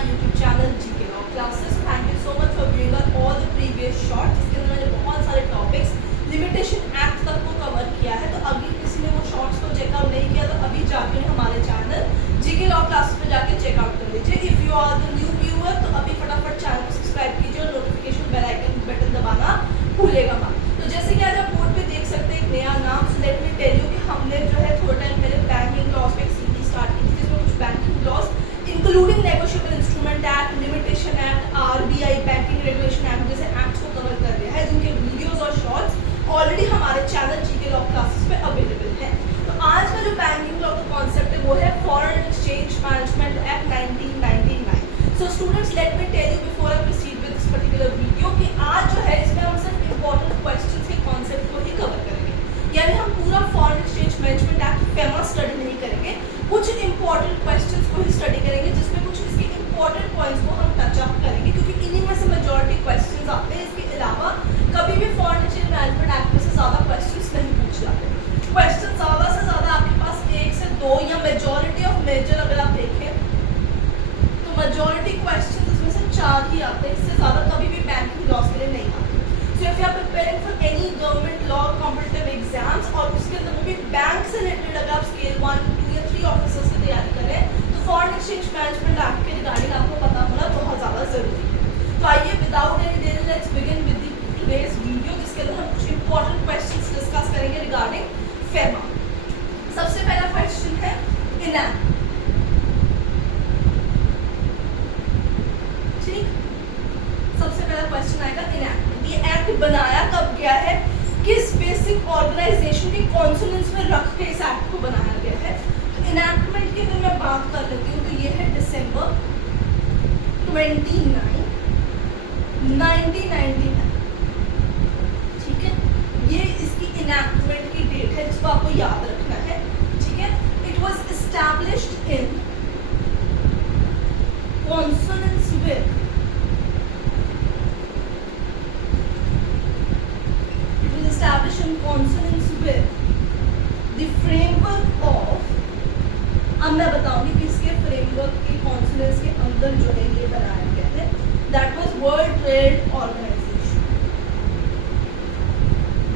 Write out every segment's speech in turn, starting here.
my YouTube channel GK Law Classes. Thank you so much for viewing all the previous shorts, जिसके अंदर मैंने बहुत सारे topics limitation act तक को कवर किया है। तो अभी किसी ने वो शॉर्ट्स को चेकआउट नहीं किया तो अभी जाके हमारे चैनल GK Law Classes पे जाके चेकआउट कर लीजिए। If you are the new viewer तो अभी फटाफट चैनल को सब्सक्राइब कीजिए और नोटिफिकेशन बेल आइकन बटन दबाना भूलेगा मत। तो जैसे कि आज आप बोर्ड पे देख सकते हैं एक नया नाम, so let me tell you कि हमने जो है थोड़ा टाइम पहले बैंकिंग लॉज पे एक सीरीज स्टार्ट की थी जिसमें कुछ banking laws including negotiable instrument act, limitation act, RBI banking regulation act जैसे एक्ट्स को कवर कर दिया है, जिनके वीडियोस और शॉर्ट्स ऑलरेडी हमारे चैनल जीके लॉ क्लासेस पे अवेलेबल है। तो आज का जो बैंकिंग लॉ का कॉन्सेप्ट है वो है foreign exchange management act 1999। So students, let me tell you before I proceed with this particular video कि आज जो है इसमें हम सिर्फ इंपॉर्टेंट क्वेश्चंस के कॉन्सेप्ट को ही कवर करेंगे, यानी हम पूरा foreign exchange management act FEMA study नहीं करेंगे, कुछ इंपॉर्टेंट क्वेश्चंस को ही स्टडी करेंगे जिसमें कुछ इसके इंपॉर्टेंट पॉइंट्स को हम टच अप करेंगे, क्योंकि इन्हीं में से मेजॉरिटी क्वेश्चंस आते हैं। इसके अलावा कभी भी फॉरेन एक्सचेंज मैनेजमेंट एक्ट में से ज़्यादा क्वेश्चंस नहीं पूछ जाते। क्वेश्चन ज़्यादा से ज़्यादा आपके पास 1 से 2 या मेजॉरिटी ऑफ मेजर अगर आप देखें तो मेजॉरिटी क्वेश्चंस इसमें से 4 ही आते हैं, इससे ज़्यादा कभी भी बैंकिंग लॉस के लिए नहीं आते। So if you are preparing for any government law competitive exams और उसके अंदर भी बैंक से रिलेटेड अगर आप स्केल 1, 2 या 3 ऑफिसर्स की तैयारी करें तो फॉरेन एक्सचेंज मैनेजमेंट एक्ट के रिगार्डिंग आपको पता होना बहुत ज़्यादा ज़रूरी है। तो आइए without any delay let's begin with the today's video, जिसके अंदर हम कुछ इंपॉर्टेंट क्वेश्चंस डिस्कस करेंगे रिगार्डिंग फेमा। सबसे पहला क्वेश्चन है इनैक्ट। ठीक, सबसे पहला क्वेश्चन आएगा इनैक्ट। ये एक्ट बनाया कब गया है, किस बेसिक ऑर्गेनाइजेशन के कॉन्सोनेंस में रख के इस एक्ट को बनाया गया है। तो इनैक्टमेंट की अगर मैं बात कर लेती हूँ तो ये है दिसंबर 29, 1999। ठीक है, ये इसकी इनैक्टमेंट की डेट है जिसको आपको याद रखना है। ठीक है, it was established in consonance with established in consonance with the framework of, अब मैं बताऊंगी किसके फ्रेमवर्क के कॉन्सोनेंस के अंदर जो है ये बनाया गया है, that was World Trade Organization,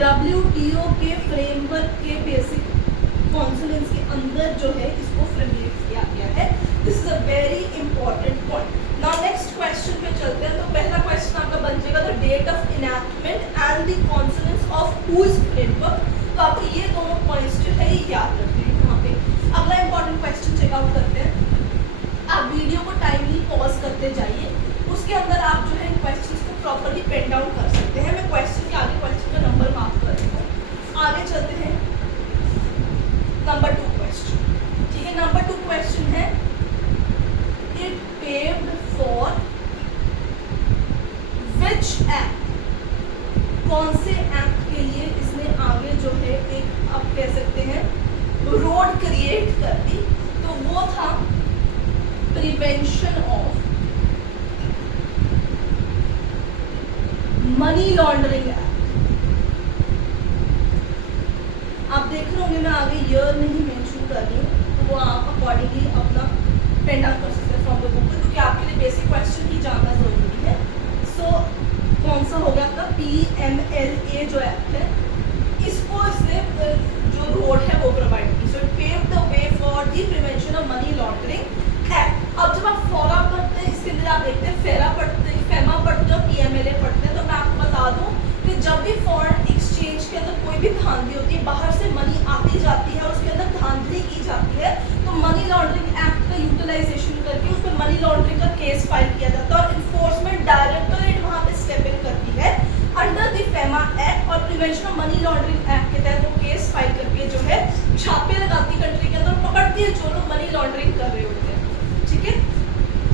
WTO के फ्रेमवर्क के बेसिक कॉन्सोनेंस के अंदर जो है इसको फ्रेमवर्क किया गया है। This is a very important point. Now next question पे चलते हैं। तो पहला क्वेश्चन आपका बन जाएगा the date of enactment and the consonance of whose framework. तो आपको ये दोनों पॉइंट्स जो है ये याद रखने हैं वहाँ पे। अगला इंपॉर्टेंट क्वेश्चन चेकआउट करते हैं। आप वीडियो को टाइमली पॉज करते जाइए, उसके अंदर आप जो है इन क्वेश्चंस को प्रॉपर्ली पेन डाउन कर सकते हैं। मैं क्वेश्चन के आगे क्वेश्चन का नंबर मार्क कर रही हूँ। आगे चलते हैं नंबर 2 क्वेश्चन। ठीक है, नंबर 2 क्वेश्चन है it paved for which act. कौन से एक्ट के लिए इसने आगे जो है एक आप कह सकते हैं रोड क्रिएट कर दी, तो वो था prevention of money laundering act. आप देख रहे होंगे मैं आगे ईयर नहीं मेंशन कर रही हूँ, तो वो आप अकॉर्डिंगली अपना पेन डाउन कर सकते हैं फ्रॉम द बुक, क्योंकि आपके लिए बेसिक क्वेश्चन ही जानना जरूरी है। सो कौन सा हो गया आपका PMLA जो एक्ट है, इसको इसने जो रोड है वो प्रोवाइड की। So it paved the way for the prevention of money laundering act. अब जब आप फॉरा पढ़ते हैं इसके अंदर आप देखते हैं फेरा पढ़ते हैं, फेमा पढ़ते हैं और PMLA पढ़ते हैं। तो मैं आपको बता दूं कि जब भी फॉरेन एक्सचेंज के अंदर कोई भी धांधली होती है, बाहर से मनी आती जाती है और उसके अंदर धांधली की जाती है, तो मनी लॉन्ड्रिंग एक्ट का यूटिलाइजेशन करके उस पर मनी लॉन्ड्रिंग का केस फाइल किया जाता है और इन्फोर्समेंट डायरेक्टरेट वहाँ पे स्टेप इन करती है अंडर द फेमा एक्ट और prevention of money laundering act के तहत वो केस फाइल करके जो है छापे लगाती कंट्री के अंदर, पकड़ती है जो लोग मनी लॉन्ड्रिंग कर रहे होते हैं। ठीक है,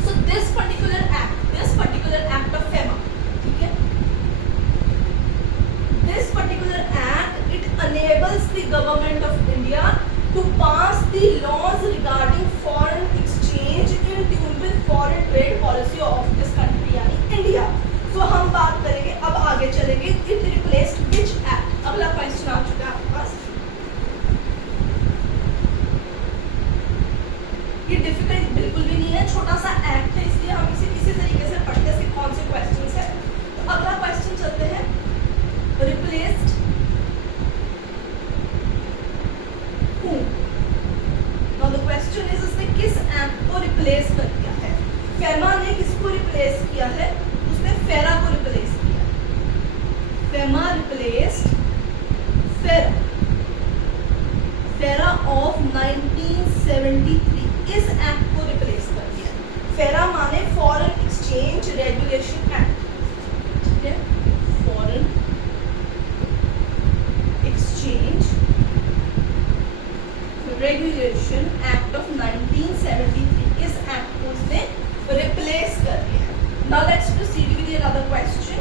so this particular act of FEMA, ठीक है, this particular act it enables the government of India to pass the laws regarding foreign exchange in tune with foreign trade policy of this country यानी India. तो हम बात करेंगे, अब आगे चलेंगे it replaced which act। अगला क्वेश्चन आ चुका है आपके पास। ये डिफिकल्ट बिल्कुल भी नहीं है, है, छोटा सा एक्ट है, इसलिए हम इसे इसी तरीके से पढ़ते हैं, इसके कौन से क्वेश्चन है। तो अगला क्वेश्चन चलते हैं, replaced whom? Now the question is, इसने किस एक्ट को रिप्लेस कर दिया है? फेमा ने किसको रिप्लेस किया है? उसने फेरा को रिप्लेस किया। फेमा रिप्लेस्ड फेरा, फेरा ऑफ 1973, इस एक्ट को रिप्लेस कर दिया। फेरा माने फॉरेन एक्सचेंज रेगुलेशन एक्ट, ठीक है, foreign exchange regulation act of 1973, इस एक्ट को उसने रिप्लेस कर दिया। Now let's proceed with another question.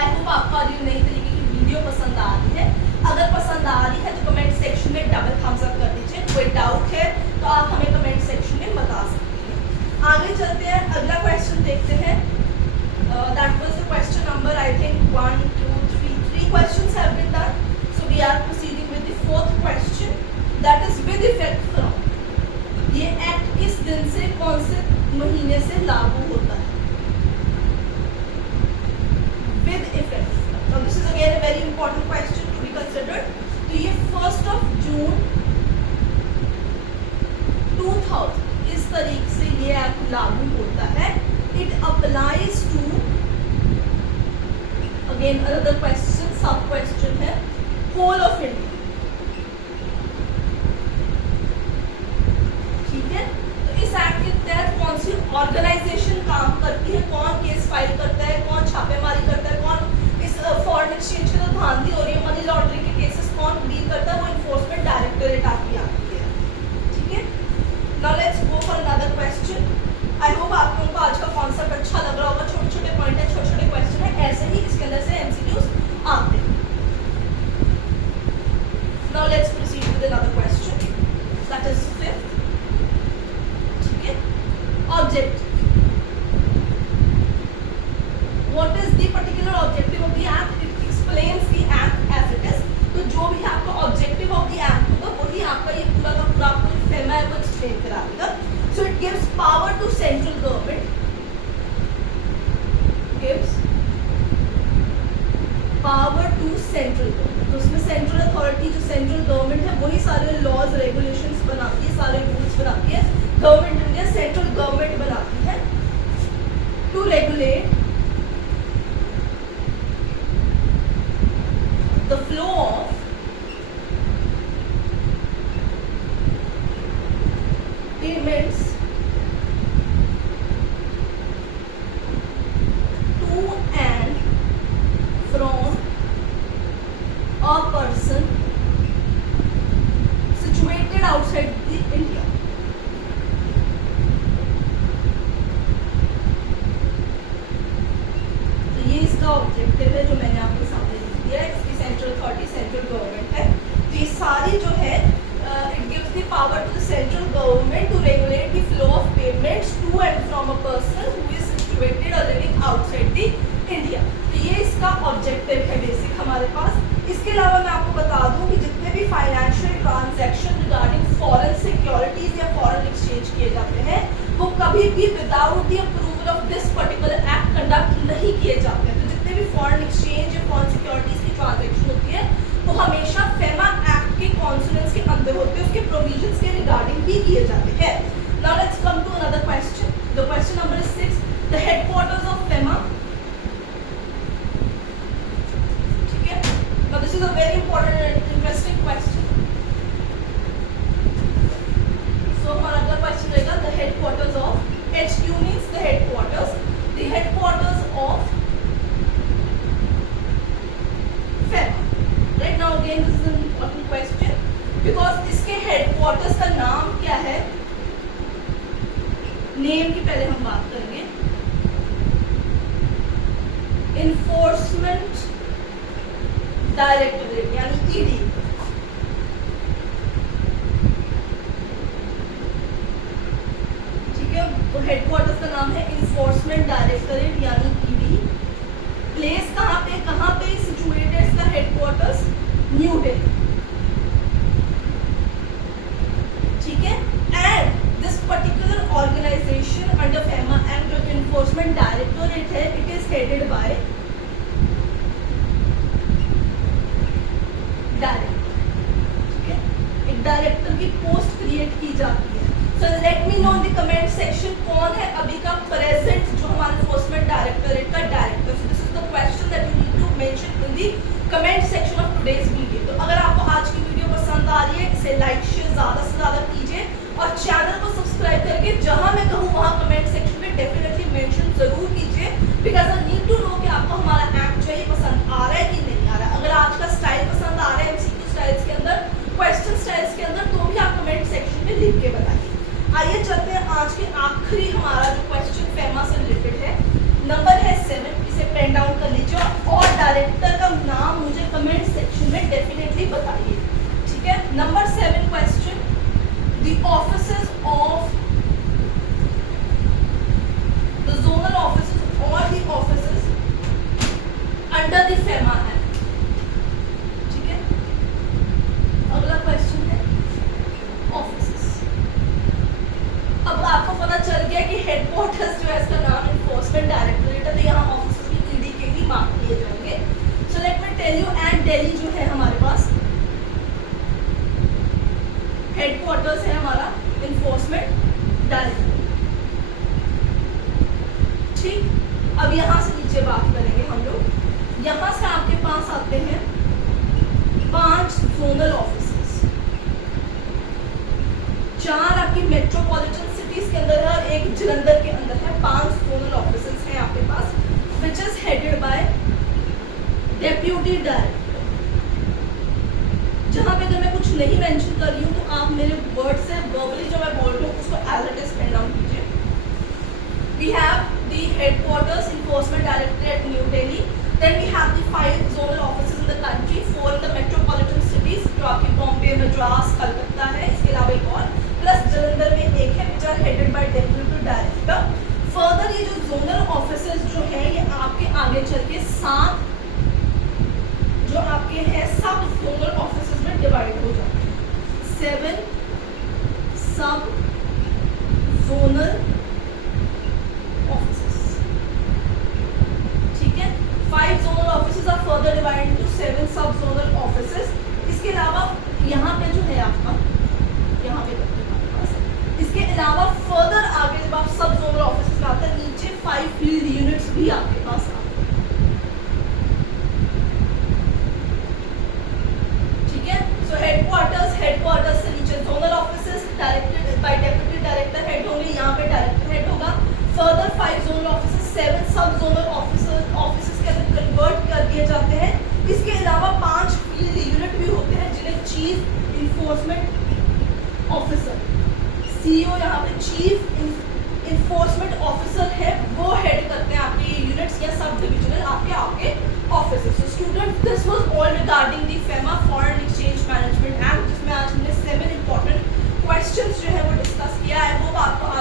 I hope आपको आज ये नई तरीके की वीडियो पसंद आ रही है। अगर पसंद आ रही है तो कमेंट सेक्शन में डबल थम्स अप कर दीजिए। कोई डाउट है तो आप हमें कमेंट सेक्शन में बता सकते हैं। आगे चलते हैं, अगला क्वेश्चन देखते हैं। That was the question number I think 1 2 3 questions have been done, so we are proceeding with the fourth question, that is with effect from. ये एक्ट किस दिन से, कौन से महीने से लागू होता है? With effect. Now this is again a very important question to be considered. तो ये 1 जून 2000 इस तारीख से ये एक्ट लागू होता है। It applies to, again another question, सब question है, whole of India, ठीक है। तो इस एक्ट के तहत कौन सी ऑर्गेनाइजेशन काम करती है, कौन केस फाइल करता है, कौन छापेमारी करता है, कौन फॉरेन एक्सचेंज की तो धांधली हो रही है, मनी लॉन्ड्रिंग के केसेस कौन डील करता है, वो इन्फोर्समेंट डायरेक्टरेट आपकी आती है, ठीक है। Now let's go for another question. I hope आप लोगों को आज का कॉन्सेप्ट अच्छा लग रहा होगा। छोटे छोटे पॉइंट है, छोटे छोटे क्वेश्चन है, ऐसे ही इसके अंदर से एमसीक्यूज आते हैं। Now let's proceed with another question, that is 5th, ठीक है। Object, what is the particular objective of the act? It explains the act as it is. तो जो भी आपका objective of the act होगा वही आपका ये पूरा का पूरा आपको फेमा है वो explain करा देगा। So it gives power to central government, gives power to central government। तो उसमें central authority, जो central government है वही सारे laws regulations बनाती है, सारे rules बनाती है। Government इंडिया central government बनाती है to regulate the flow of payments to and from a person situated outside the India। तो ये इसका ऑब्जेक्टिव है जो मैंने आपके सामने लिख दिया है। इसकी सेंट्रल अथॉरिटी सेंट्रल गवर्नमेंट है। तो ये सारी जो है it gives the power to the central government to regulate the flow of payments to and from a person who is situated और लिविंग आउटसाइड द इंडिया। तो ये इसका ऑब्जेक्टिव है बेसिक हमारे पास। इसके अलावा मैं आपको बता दूं कि जितने भी financial transaction regarding foreign securities या फॉरेन एक्सचेंज किए जाते हैं वो कभी भी without the approval of this particular act conduct नहीं किए जाते हैं। तो जितने भी फॉरेन एक्सचेंज या फॉरेन सिक्योरिटीज की ट्रांजैक्शन होती है वो हमेशा फेमा एक्ट के कॉन्सोनेंस के अंदर होते हैं, उसके प्रोविजंस के रिगार्डिंग भी किए जाते हैं। Now let's come to another question. The question number is 6, the headquarters of FEMA, ठीक है। Now this is a very important and interesting question. So हमारा अगला क्वेश्चन रहेगा the headquarters of, HQ means the headquarters, the headquarters of FEMA. Right now again this is an important question because इसके headquarters का नाम क्या है। Name की पहले हम बात करेंगे। इन्फोर्समेंट डायरेक्टरेट यानी ईडी, ठीक है। तो हेडक्वार्टर्स का नाम है इन्फोर्समेंट डायरेक्टरेट यानी ईडी। प्लेस कहाँ पे सिचुएटेड इसका हेडक्वार्टर्स, न्यू दिल्ली, ठीक है। And this particular organisation under FEMA act जो इन्फोर्समेंट डायरेक्टोरेट है, it is headed by director, ठीक है, एक डायरेक्टर की पोस्ट क्रिएट की जाती है। So let me know in the comment section कौन है अभी का प्रेजेंट जो हमारा इन्फोर्समेंट डायरेक्टोरेट का director. So this is the question that you need to mention in the comment section of today's video. तो अगर आपको आज की वीडियो पसंद आ रही है, इसे लाइक शेयर ज़्यादा से ज़्यादा कीजिए और चैनल को सब्सक्राइब करके जहां मैं कहूँ वहां कमेंट सेक्शन में डेफिनेटली मेंशन जरूर कीजिए, because I need to know कि आपको हमारा एक्ट जो है पसंद आ रहा है कि नहीं आ रहा है। अगर आज का स्टाइल पसंद आ रहा है एमसीक्यू स्टाइल्स के अंदर, क्वेश्चन स्टाइल्स के अंदर, तो भी आप कमेंट सेक्शन में लिख के बताइए। आइए चलते हैं आज के आखिरी हमारा जो क्वेश्चन फेमा से रिलेटेड है, नंबर है 7, इसे पेन डाउन कर लीजिए और डायरेक्टर का नाम मुझे कमेंट सेक्शन में डेफिनेटली बताइए, ठीक है। Number 7 question, the offices of the zonal offices और the offices under the FEMA act, ठीक है। अगला क्वेश्चन है ऑफिसेज। अब आपको पता चल गया कि हेडक्वार्टर्स जो है इसका नाम इन्फोर्समेंट डायरेक्टोरेट है, तो यहाँ ऑफिसेज भी ईडी के ही मार्क किए जाएंगे। So let me tell you, at Delhi जो है हमारे पास हेडक्वार्टर्स है हमारा इन्फोर्समेंट डायरेक्टोरेट, ठीक। अब यहाँ से नीचे बात करेंगे हम लोग। यहाँ से आपके पास आते हैं 5 जोनल ऑफिसेस, 4 आपकी मेट्रोपॉलिटन सिटीज के अंदर है और एक जलंधर के अंदर है। 5 जोनल ऑफिसेस हैं आपके पास, which is headed by deputy director. जहां पे अगर मैं कुछ नहीं मेंशन कर रही हूँ तो आप मेरे वर्ड से वर्बली जो मैं बोल रही हूँ उसको as it is pen down कीजिए। We have the headquarters enforcement directorate new Delhi, then we have the 5 zonal offices in the country, 4 in the metropolitan cities जो आपकी बॉम्बे, मद्रास, कलकत्ता है, इसके अलावा एक और प्लस जलंधर में एक है, which are headed by deputy director. Further ये जो जोनल ऑफिसेज जो है ये आपके आगे चल के 7 जो आपके हैं सब जोनल ऑफिसेज में डिवाइड हो जाते हैं। 7 सब जोनल ऑफिसेज, ठीक है। 5 zonal offices are further divided into 7 sub zonal offices. इसके अलावा यहाँ पे जो है आपका, यहाँ पे इसके अलावा फर्दर आगे जब आप सब जोनल ऑफिसेज में आते हैं, नीचे 5 फील्ड यूनिट्स भी आपके पास आते हैं, ठीक है। सो हेडक्वार्टर्स से नीचे zonal offices directed by deputy director head होंगे, यहाँ पे डायरेक्टर हेड होगा। Further 5 zonal offices 7 sub zonal offices के अंदर कन्वर्ट कर दिए जाते हैं। इसके अलावा 5 फील्ड यूनिट भी होते हैं जिन्हें चीफ इन्फोर्समेंट ऑफिसर, सीईओ यहाँ पे चीफ इन्फोर्समेंट ऑफिसर है, वो हेड करते हैं आपके यूनिट्स या सब डिविजनल आपके offices. So student, this was all regarding the FEMA foreign exchange management act, जिसमें आज हमने 7 इंपॉर्टेंट क्वेश्चंस जो है वो डिस्कस किया है। वो आपको